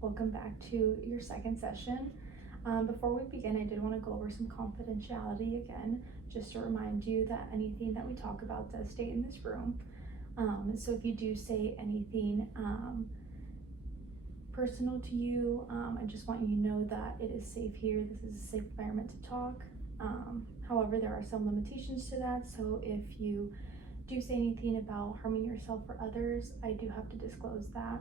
Welcome back to your second session. Before we begin, I did want to go over some confidentiality again, just to remind you that anything that we talk about does stay in this room. So if you do say anything personal to you, I just want you to know that it is safe here. This is a safe environment to talk. However, there are some limitations to that, so if you do say anything about harming yourself or others, I do have to disclose that.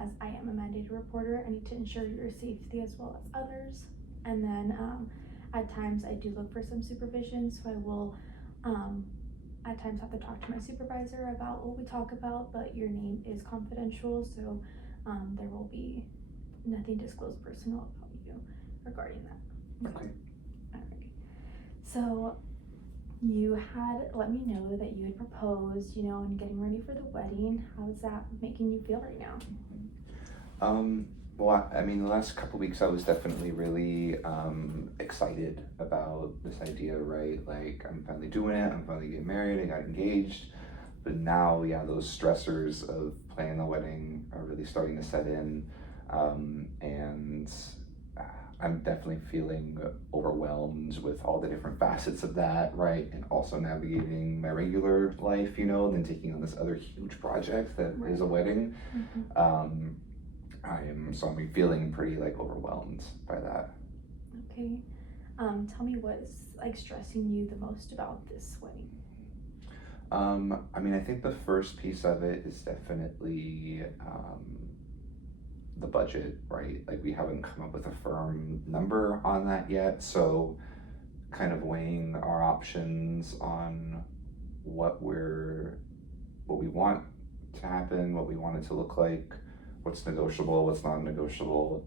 As I am a mandated reporter, I need to ensure your safety as well as others. And then at times I do look for some supervision, so I will at times have to talk to my supervisor about what we talk about, but your name is confidential, so there will be nothing disclosed personal about you regarding that. Okay. Alright. So you had let me know that you had proposed, and getting ready for the wedding. How is that making you feel right now? Well, I mean, the last couple weeks I was definitely really excited about this idea, right? Like, I'm finally doing it, I'm finally getting married, I got engaged. But now, yeah, those stressors of planning the wedding are really starting to set in. And I'm definitely feeling overwhelmed with all the different facets of that, right? And also navigating my regular life, then taking on this other huge project that is a wedding. Mm-hmm. I'm feeling pretty overwhelmed by that. Okay. Tell me what is stressing you the most about this wedding? I mean, I think the first piece of it is definitely the budget, right? Like, we haven't come up with a firm number on that yet, so kind of weighing our options on what we want to happen, what we want it to look like, what's negotiable, what's non-negotiable.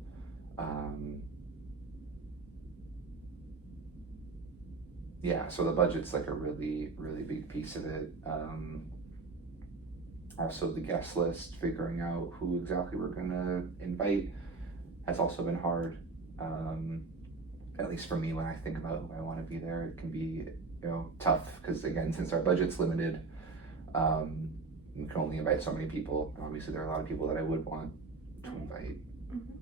Yeah, so the budget's a really, really big piece of it. Also, the guest list, figuring out who exactly we're gonna invite has also been hard. At least for me, when I think about who I want to be there, it can be tough because, again, since our budget's limited, we can only invite so many people. Obviously, there are a lot of people that I would want to invite. Mm-hmm.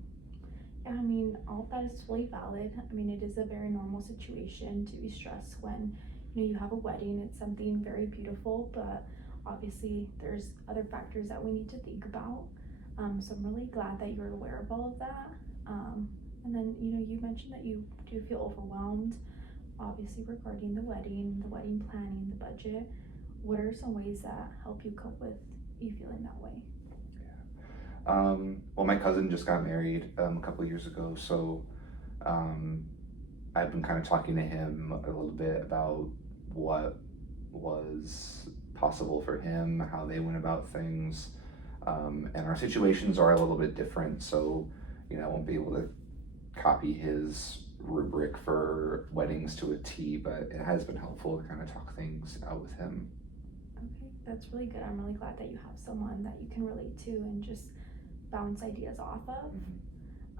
Yeah, I mean, all of that is fully valid. I mean, it is a very normal situation to be stressed when you have a wedding. It's something very beautiful, but obviously there's other factors that we need to think about. So I'm really glad that you're aware of all of that. And then you mentioned that you do feel overwhelmed, obviously regarding the wedding planning, the budget. What are some ways that help you cope with you feeling that way? Well, my cousin just got married a couple years ago, so I've been kind of talking to him a little bit about what was possible for him, how they went about things, and our situations are a little bit different, so I won't be able to copy his rubric for weddings to a T, but it has been helpful to kind of talk things out with him. Okay, that's really good. I'm really glad that you have someone that you can relate to and just bounce ideas off of.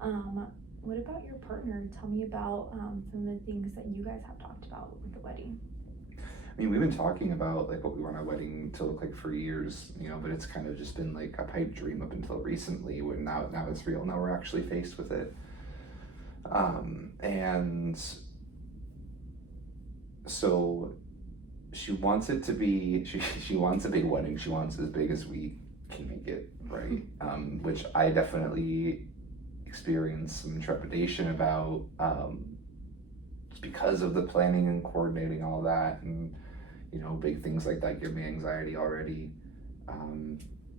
Mm-hmm. What about your partner? Tell me about some of the things that you guys have talked about with the wedding. I mean, we've been talking about what we want our wedding to look like for years, but it's kind of just been a pipe dream up until recently, when now it's real. Now we're actually faced with it. And so she wants it to be, she wants a big wedding. She wants as big as we can make it, right? Which I definitely experienced some trepidation about, just because of the planning and coordinating all that, and big things like that give me anxiety already.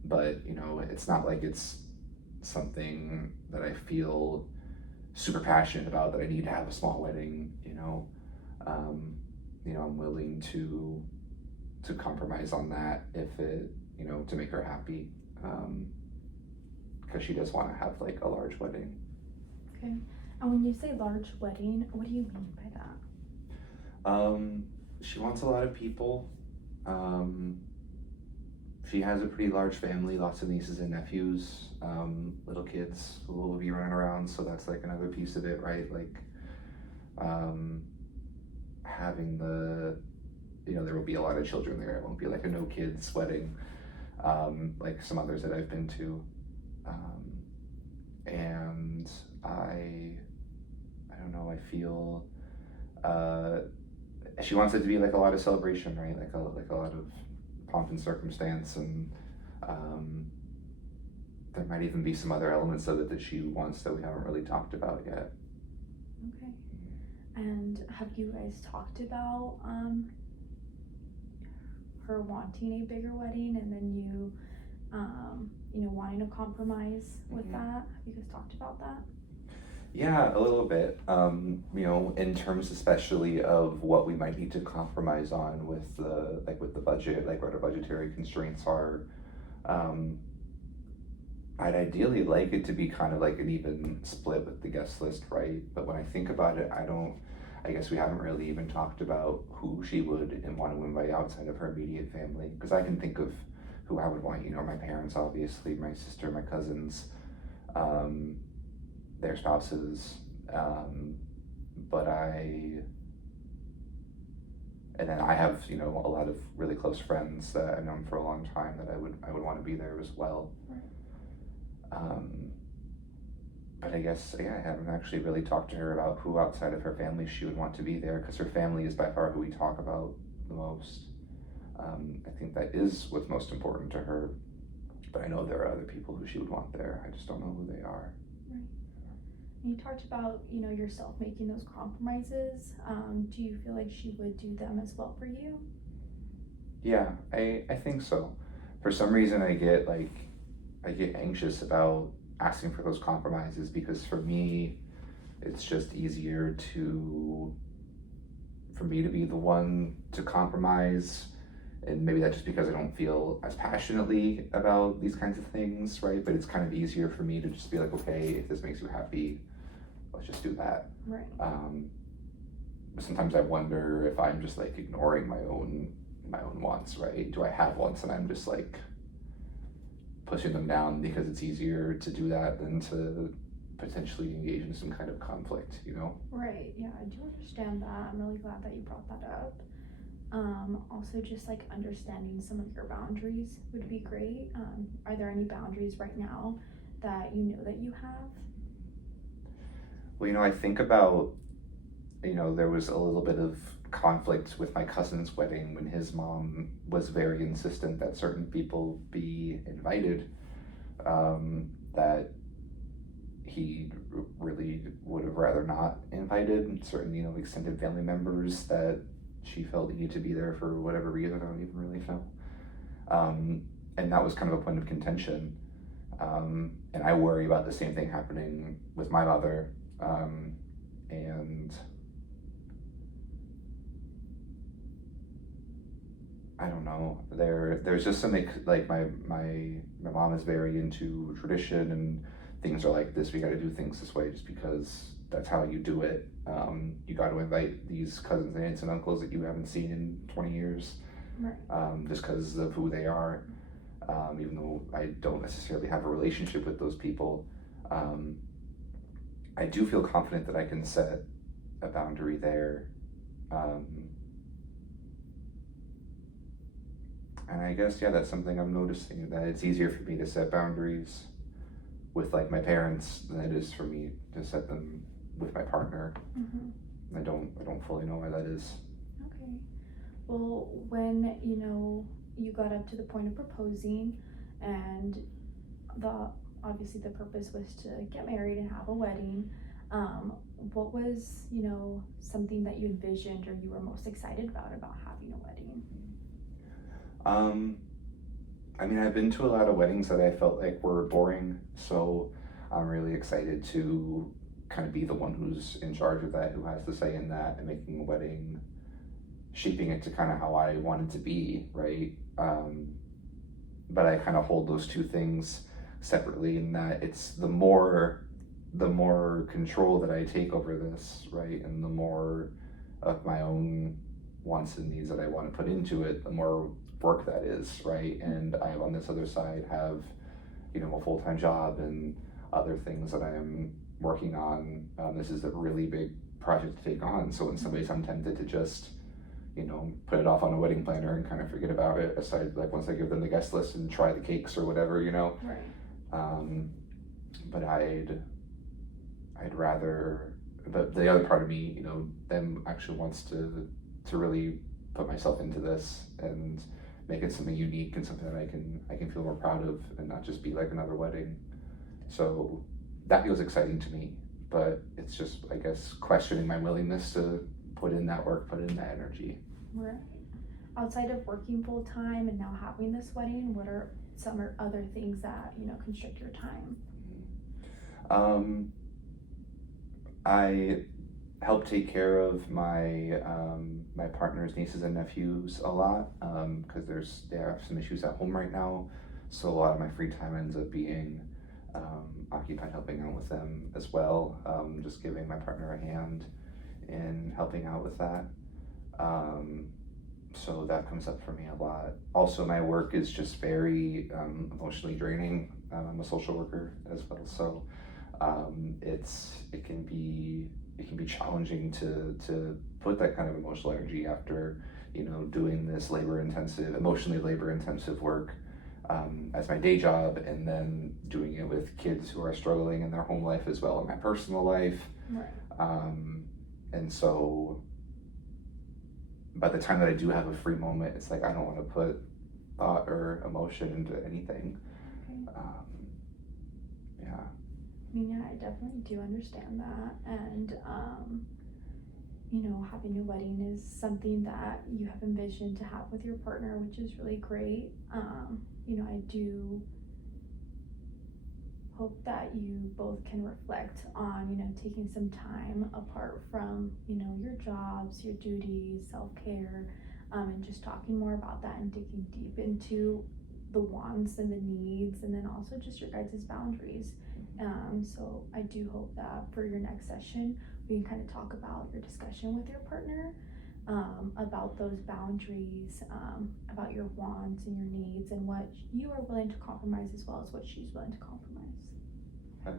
But it's not like it's something that I feel super passionate about, that I need to have a small wedding. I'm willing to compromise on that if it, to make her happy, because she does want to have a large wedding. Okay. And when you say large wedding, what do you mean by that? She wants a lot of people. She has a pretty large family, lots of nieces and nephews, little kids who will be running around, so that's another piece of it, right? Having there will be a lot of children there. It won't be a no kids wedding, like some others that I've been to. And feel she wants it to be like a lot of celebration, right? Like a lot of pomp and circumstance, and there might even be some other elements of it that she wants that we haven't really talked about yet. Okay. And have you guys talked about her wanting a bigger wedding, and then you wanting to compromise with that? Have you guys talked about that? Yeah, a little bit. In terms especially of what we might need to compromise on with the budget, like what our budgetary constraints are. I'd ideally like it to be kind of like an even split with the guest list, right? But when I think about it, I guess we haven't really even talked about who she would and want to invite outside of her immediate family. Because I can think of who I would want, my parents, obviously, my sister, my cousins, their spouses, and then I have, a lot of really close friends that I've known for a long time that I would want to be there as well. Right. But I guess, I haven't actually really talked to her about who outside of her family she would want to be there, because her family is by far who we talk about the most. I think that is what's most important to her, but I know there are other people who she would want there. I just don't know who they are. Right. And you talked about, yourself making those compromises. Do you feel like she would do them as well for you? Yeah, I think so. For some reason, I get anxious about asking for those compromises, because for me, it's just easier for me to be the one to compromise. And maybe that's just because I don't feel as passionately about these kinds of things, right? But it's kind of easier for me to just be like, okay, if this makes you happy, let's just do that. Right. But sometimes I wonder if I'm just like ignoring my own wants, right? Do I have wants and I'm just like pushing them down because it's easier to do that than to potentially engage in some kind of conflict, Right, yeah, I do understand that. I'm really glad that you brought that up. Also just like understanding some of your boundaries would be great. Are there any boundaries right now that you know that you have? Well, I think about, there was a little bit of conflict with my cousin's wedding when his mom was very insistent that certain people be invited, that he really would have rather not invited certain, extended family members that she felt needed to be there for whatever reason. I don't even really know. And that was kind of a point of contention. And I worry about the same thing happening with my mother. And I don't know. There's just something like my mom is very into tradition, and things are like this. We got to do things this way just because that's how you do it. You got to invite these cousins and aunts and uncles that you haven't seen in 20 years, right. Just because of who they are. Even though I don't necessarily have a relationship with those people, I do feel confident that I can set a boundary there. And I guess, that's something I'm noticing, that it's easier for me to set boundaries with like my parents than it is for me to set them with my partner. Mm-hmm. I don't fully know why that is. Okay. Well, when you got up to the point of proposing, and obviously the purpose was to get married and have a wedding, what was something that you envisioned or you were most excited about having a wedding? I've been to a lot of weddings that I felt like were boring, so I'm really excited to kind of be the one who's in charge of that, who has the say in that, and making a wedding, shaping it to kind of how I want it to be, right? But I kind of hold those two things separately, in that it's the more control that I take over this, right, and the more of my own wants and needs that I want to put into it, the more work that is, right? And I, on this other side, have a full-time job and other things that I am working on. This is a really big project to take on, so in some ways I'm tempted to just put it off on a wedding planner and kind of forget about it, aside like once I give them the guest list and try the cakes or whatever, Right. But I'd rather but the other part of me, then actually wants to really put myself into this and make it something unique and something that I can feel more proud of and not just be like another wedding. So that feels exciting to me, but it's just, I guess, questioning my willingness to put in that work, put in that energy. Right. Outside of working full time and now having this wedding, what are some other things that constrict your time? I help take care of my my partner's nieces and nephews a lot because they have some issues at home right now. So a lot of my free time ends up being occupied helping out with them as well. Just giving my partner a hand in helping out with that. So that comes up for me a lot. Also, my work is just very emotionally draining. I'm a social worker as well, so it can be challenging to put that kind of emotional energy after doing this emotionally labor intensive work as my day job, and then doing it with kids who are struggling in their home life as well in my personal life. Right. And so by the time that I do have a free moment, it's like I don't want to put thought or emotion into anything. Okay. Yeah. I mean, yeah, I definitely do understand that, and having a wedding is something that you have envisioned to have with your partner, which is really great. I do hope that you both can reflect on, taking some time apart from, your jobs, your duties, self-care, and just talking more about that and digging deep into the wants and the needs, and then also just your guys' boundaries. So I do hope that for your next session, we can kind of talk about your discussion with your partner, about those boundaries, about your wants and your needs, and what you are willing to compromise as well as what she's willing to compromise. Okay.